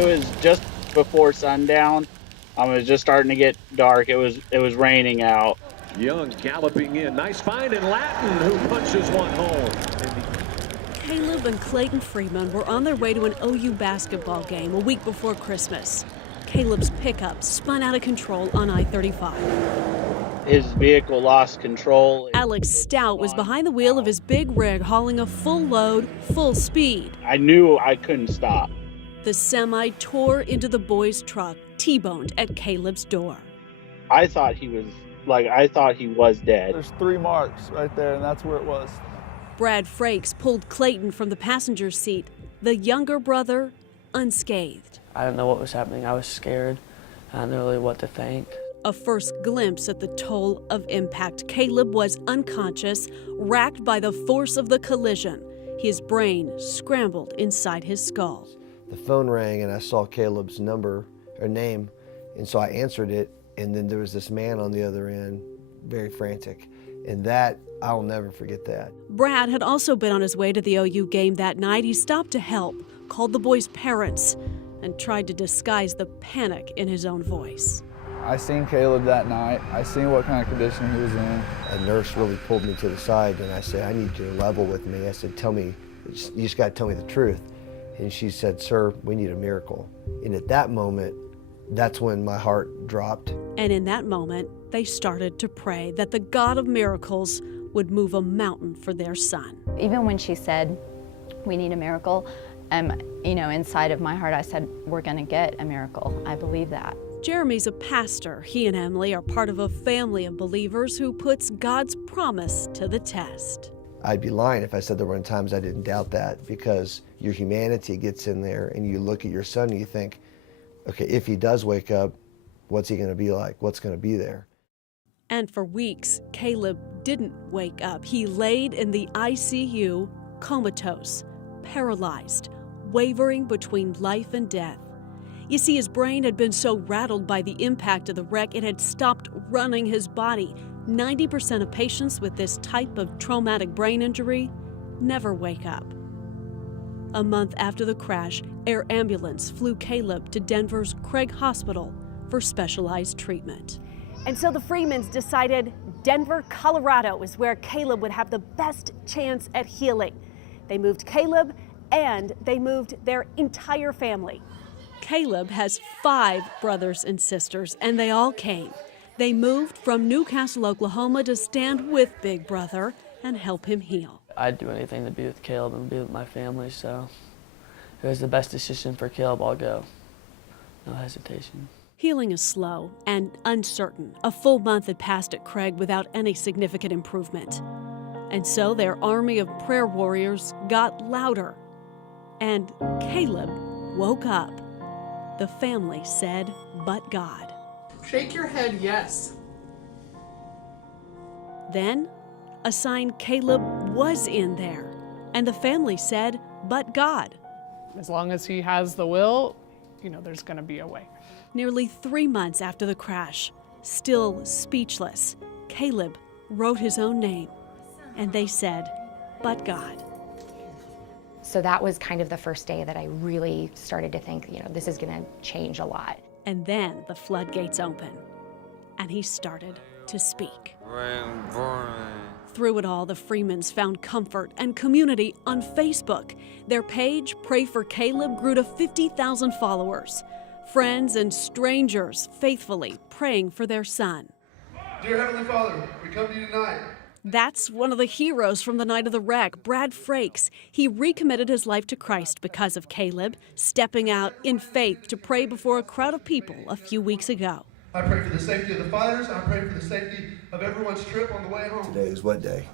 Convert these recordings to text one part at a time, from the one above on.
It was just before sundown. It was just starting to get dark. It was raining out. Young galloping in. Nice find in Latin, who punches one home. Caleb and Clayton Freeman were on their way to an OU basketball game a week before Christmas. Caleb's pickup spun out of control on I-35. His vehicle lost control. Alex Stout was behind the wheel of his big rig hauling a full load, full speed. I knew I couldn't stop. The semi tore into the boy's truck, T-boned at Caleb's door. I thought he was dead. There's 3 marks right there, and that's where it was. Brad Frakes pulled Clayton from the passenger seat, the younger brother unscathed. I didn't know what was happening. I was scared. I didn't know really what to think. A first glimpse at the toll of impact. Caleb was unconscious, racked by the force of the collision. His brain scrambled inside his skull. The phone rang and I saw Caleb's name, and so I answered it, and then there was this man on the other end, very frantic. And that, I'll never forget that. Brad had also been on his way to the OU game that night. He stopped to help, called the boy's parents, and tried to disguise the panic in his own voice. I seen Caleb that night. I seen what kind of condition he was in. A nurse really pulled me to the side, and I said, I need you to level with me. I said, tell me, you just gotta tell me the truth. And she said, sir, we need a miracle. And at that moment, that's when my heart dropped. And in that moment, they started to pray that the God of miracles would move a mountain for their son. Even when she said, we need a miracle, inside of my heart, I said, we're gonna get a miracle. I believe that. Jeremy's a pastor. He and Emily are part of a family of believers who puts God's promise to the test. I'd be lying if I said there weren't times I didn't doubt that, because your humanity gets in there and you look at your son and you think, okay, if he does wake up, what's he gonna be like? What's gonna be there? And for weeks, Caleb didn't wake up. He laid in the ICU, comatose, paralyzed, wavering between life and death. You see, his brain had been so rattled by the impact of the wreck, it had stopped running his body. 90% of patients with this type of traumatic brain injury never wake up. A month after the crash, air ambulance flew Caleb to Denver's Craig Hospital for specialized treatment. And so the Freemans decided Denver, Colorado is where Caleb would have the best chance at healing. They moved Caleb and they moved their entire family. Caleb has 5 brothers and sisters, and they all came. They moved from Newcastle, Oklahoma to stand with Big Brother and help him heal. I'd do anything to be with Caleb and be with my family, so it was the best decision for Caleb. I'll go. No hesitation. Healing is slow and uncertain. A full month had passed at Craig without any significant improvement. And so their army of prayer warriors got louder. And Caleb woke up. The family said, but God. Shake your head, yes. Then, a sign Caleb was in there. And the family said, but God. As long as he has the will, there's going to be a way. Nearly 3 months after the crash, still speechless, Caleb wrote his own name. And they said, but God. So that was kind of the first day that I really started to think, this is going to change a lot. And then the floodgates opened, and he started to speak. Through it all, the Freemans found comfort and community on Facebook. Their page, Pray for Caleb, grew to 50,000 followers. Friends and strangers faithfully praying for their son. Dear Heavenly Father, we come to you tonight. That's one of the heroes from the night of the wreck, Brad Frakes. He recommitted his life to Christ because of Caleb, stepping out in faith to pray before a crowd of people a few weeks ago. I pray for the safety of the fighters. I pray for the safety of everyone's trip on the way home. Today is what day?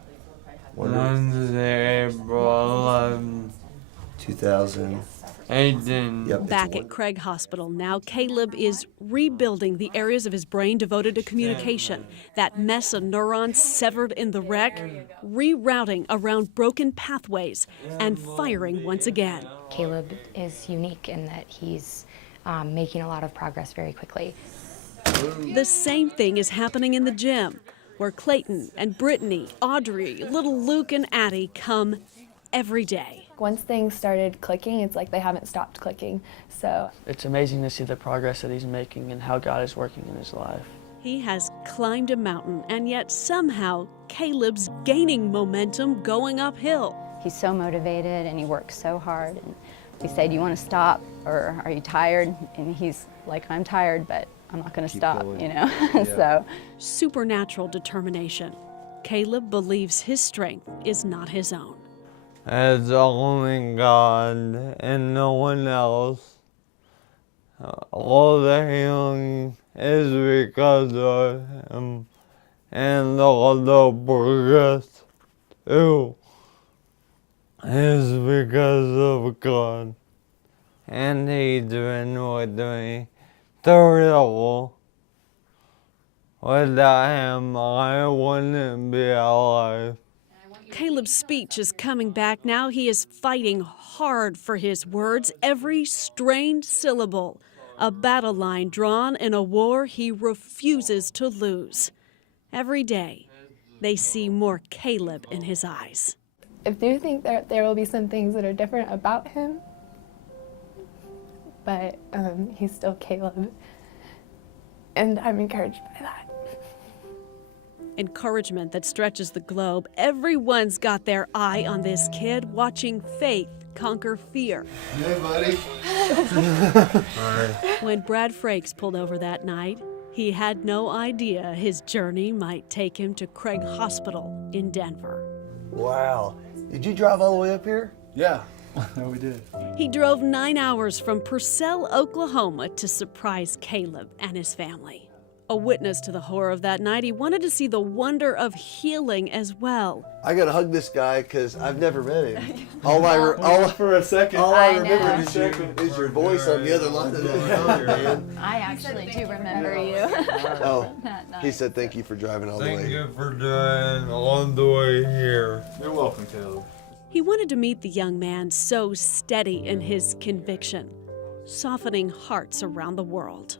Wednesday, April 11, 2018. Yep, back at Craig Hospital now, Caleb is rebuilding the areas of his brain devoted to communication. That mess of neurons severed in the wreck, rerouting around broken pathways and firing once again. Caleb is unique in that he's making a lot of progress very quickly. The same thing is happening in the gym, where Clayton and Brittany, Audrey, little Luke and Addie come every day. Once things started clicking, it's like they haven't stopped clicking. So it's amazing to see the progress that he's making and how God is working in his life. He has climbed a mountain, and yet somehow Caleb's gaining momentum going uphill. He's so motivated and he works so hard. And we say, do you want to stop or are you tired? And he's like, I'm tired, but I'm not going to stop, going. you know? Yeah. So Supernatural determination. Caleb believes his strength is not his own. It's only God and no one else. All the healing is because of Him, and all the progress too is because of God. And He's been with me through it all. Without Him, I wouldn't be alive. Caleb's speech is coming back now. He is fighting hard for his words, every strained syllable. A battle line drawn in a war he refuses to lose. Every day, they see more Caleb in his eyes. I do think that there will be some things that are different about him, but he's still Caleb, and I'm encouraged by that. Encouragement that stretches the globe. Everyone's got their eye on this kid, watching faith conquer fear. Hey, buddy. When Brad Frakes pulled over that night, he had no idea his journey might take him to Craig Hospital in Denver. Wow. Did you drive all the way up here? Yeah, we did. He drove 9 hours from Purcell, Oklahoma to surprise Caleb and his family. A witness to the horror of that night, he wanted to see the wonder of healing as well. I gotta hug this guy because I've never met him. All For a second. all I I remember know. is your voice on the other line of the phone, man. I actually do remember you. Oh, That night. he said thank you for driving all the Thank way. you for driving all the way here. You're welcome, Caleb. He wanted to meet the young man so steady in his conviction, softening hearts around the world.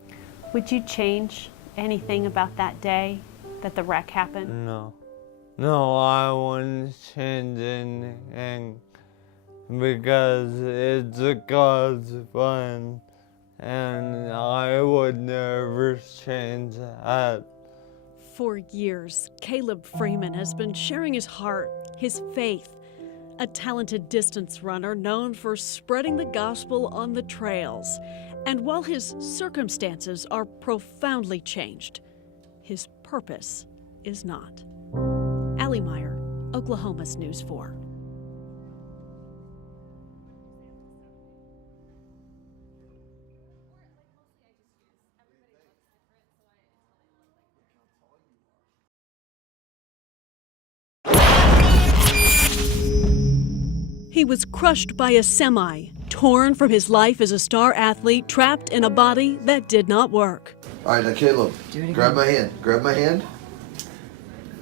Would you change anything about that day that the wreck happened? No, I wouldn't change anything because it's a God's plan, and I would never change that. For years, Caleb Freeman has been sharing his heart, his faith, a talented distance runner known for spreading the gospel on the trails. And while his circumstances are profoundly changed, his purpose is not. Allie Meyer, Oklahoma's News 4. He was crushed by a semi, torn from his life as a star athlete, trapped in a body that did not work. All right, now Caleb, grab my hand. Grab my hand.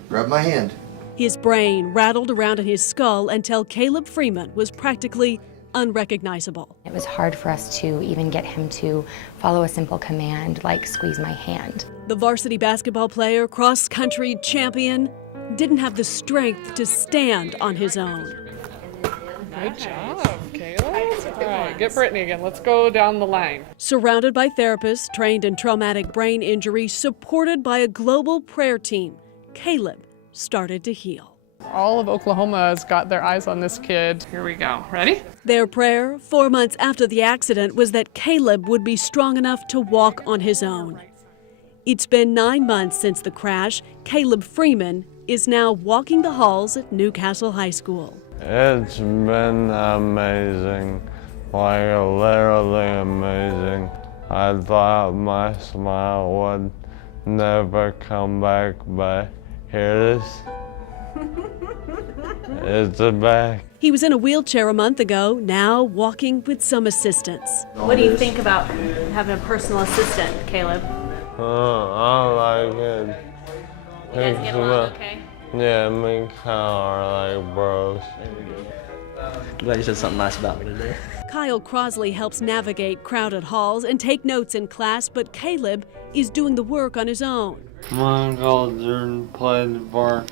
Grab my hand. His brain rattled around in his skull until Caleb Freeman was practically unrecognizable. It was hard for us to even get him to follow a simple command like squeeze my hand. The varsity basketball player, cross-country champion, didn't have the strength to stand on his own. Good job, Caleb. All right, get Brittany again. Let's go down the line. Surrounded by therapists trained in traumatic brain injury, supported by a global prayer team, Caleb started to heal. All of Oklahoma has got their eyes on this kid. Here we go. Ready? Their prayer, 4 months after the accident, was that Caleb would be strong enough to walk on his own. It's been 9 months since the crash. Caleb Freeman is now walking the halls at Newcastle High School. It's been amazing, like literally amazing. I thought my smile would never come back, but here it is. It's back. He was in a wheelchair a month ago, now walking with some assistance. What do you think about having a personal assistant, Caleb? I like it. You guys get along okay? Yeah, me and Kyle are like bros. Glad you said something nice about me today. Kyle Crosley helps navigate crowded halls and take notes in class, but Caleb is doing the work on his own. My uncle Jordan played for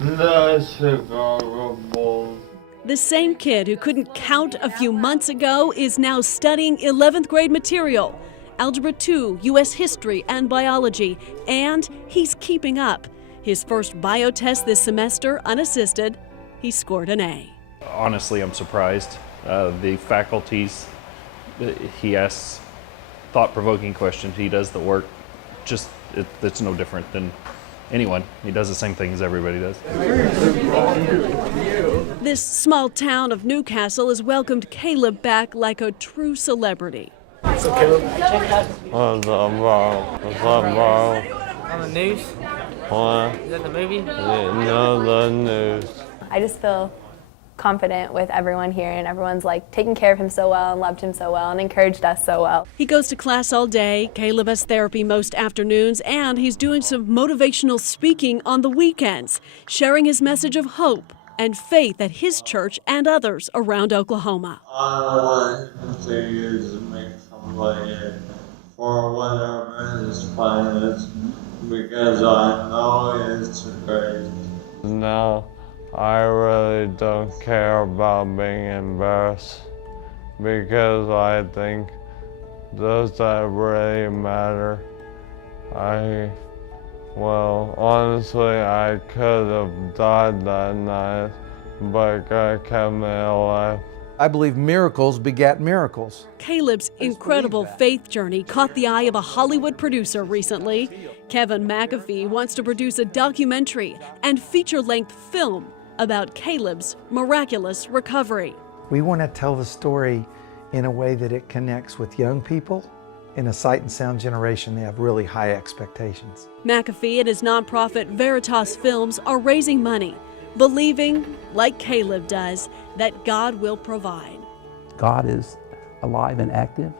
the Chicago Bulls. The same kid who couldn't count a few months ago is now studying 11th grade material, Algebra 2, U.S. history, and biology, and he's keeping up. His first bio test this semester, unassisted, he scored an A. Honestly, I'm surprised. The faculties, he asks thought-provoking questions, he does the work. Just, it's no different than anyone. He does the same thing as everybody does. This small town of Newcastle has welcomed Caleb back like a true celebrity. What's up, bro? What's up, bro? On the news? What? Is that the movie? No, the news. I just feel confident with everyone here, and everyone's like taking care of him so well and loved him so well and encouraged us so well. He goes to class all day, Caleb has therapy most afternoons, and he's doing some motivational speaking on the weekends, sharing his message of hope and faith at his church and others around Oklahoma. All I want to do is make somebody for whatever his plan is, because I know it's great. No, I really don't care about being embarrassed, because I think does that really matter? Well, honestly, I could have died that night, but God kept me alive. I believe miracles begat miracles. Caleb's incredible faith journey caught the eye of a Hollywood producer recently. Kevin McAfee wants to produce a documentary and feature-length film about Caleb's miraculous recovery. We want to tell the story in a way that it connects with young people. In a sight and sound generation, they have really high expectations. McAfee and his nonprofit Veritas Films are raising money, believing, like Caleb does, that God will provide. God is alive and active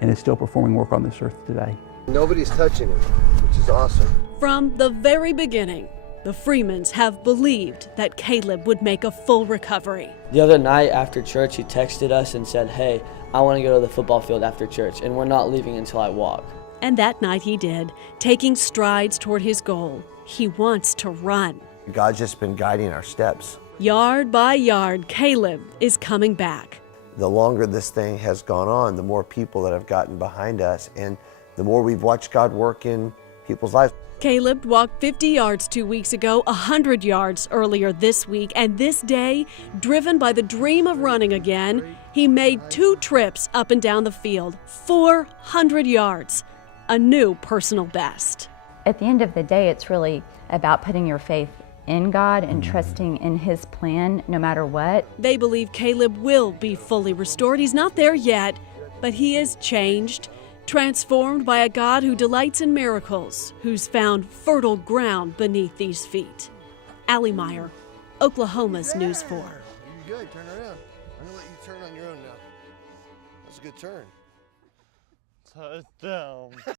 and is still performing work on this earth today. Nobody's touching him, which is awesome. From the very beginning, the Freemans have believed that Caleb would make a full recovery. The other night after church, he texted us and said, "Hey, I want to go to the football field after church, and we're not leaving until I walk." And that night he did, taking strides toward his goal. He wants to run. God's just been guiding our steps. Yard by yard, Caleb is coming back. The longer this thing has gone on, the more people that have gotten behind us, and the more we've watched God work in people's lives. Caleb walked 50 yards 2 weeks ago, 100 yards earlier this week, and this day, driven by the dream of running again, he made 2 trips up and down the field, 400 yards, a new personal best. At the end of the day, it's really about putting your faith in God and trusting in His plan no matter what. They believe Caleb will be fully restored. He's not there yet, but he is changed, transformed by a God who delights in miracles, who's found fertile ground beneath these feet. Allie Meyer, Oklahoma's News 4. You're good, turn around. I'm gonna let you turn on your own now. That's a good turn. Touchdown.